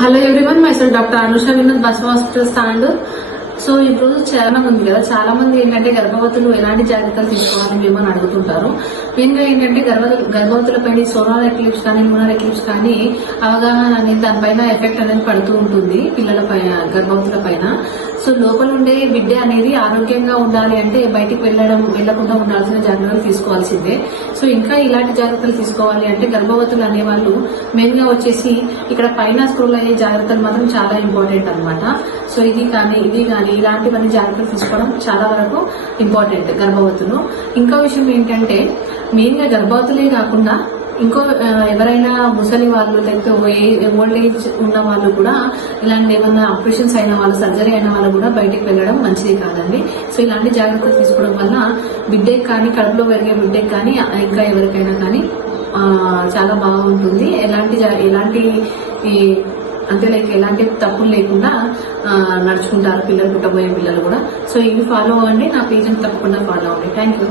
Hello everyone, myself doctor Anusha Vinod bus hospital stand. So ఇప్పుడు చాలా మంది ఏంటంటే గర్భవతులు ఎలాంటి జాగ్రత్తలు తీసుకోవాలి మేము అని అడుగుతుంటారు. మెయిన్ గా ఏంటంటే గర్భవతులపైన సోలార్ ఎక్లిప్స్ కానీ లూనార్ ఎక్లిప్స్ కానీ అవగాహన అనేది దానిపైన ఎఫెక్ట్ అనేది పడుతూ ఉంటుంది పిల్లల పైన, గర్భవతుల పైన. సో లోపల ఉండే బిడ్డ అనేది ఆరోగ్యంగా ఉండాలి అంటే బయటికి వెళ్లకుండా ఉండాల్సిన జాగ్రత్తలు తీసుకోవాల్సిందే. సో ఇంకా ఇలాంటి జాగ్రత్తలు తీసుకోవాలి అంటే గర్భవతులు అనేవాళ్ళు మెయిన్ గా వచ్చేసి ఇక్కడ పైన స్క్రోల్ అయ్యే జాగ్రత్తలు మాత్రం చాలా ఇంపార్టెంట్ అనమాట. సో ఇది కానీ ఇలాంటివన్నీ జాగ్రత్తలు తీసుకోవడం చాలా వరకు ఇంపార్టెంట్ గర్భవతులు. ఇంకో విషయం ఏంటంటే మెయిన్ గా గర్భవతులే కాకుండా ఇంకో ఎవరైనా ముసలి వాళ్ళు లేకపోతే ఓల్డ్ ఏజ్ ఉన్న వాళ్ళు కూడా ఇలాంటి ఏమన్నా ఆపరేషన్స్ అయిన వాళ్ళు, సర్జరీ అయిన వాళ్ళు కూడా బయటికి వెళ్ళడం మంచిది కాదండి. సో ఇలాంటి జాగ్రత్తలు తీసుకోవడం వల్ల బిడ్డకి కానీ, కడుపులో పెరిగే బిడ్డకి కానీ, ఇంకా ఎవరికైనా కానీ చాలా బాగుంటుంది. ఎలాంటి ఎలాంటి తప్పులు లేకుండా నడుచుకుంటారు పిల్లలు, పుట్టబోయే పిల్లలు కూడా. సో ఇవి ఫాలో అవ్వండి, నా పేజెంట్ తప్పకుండా ఫాలో అవ్వండి. Thank you.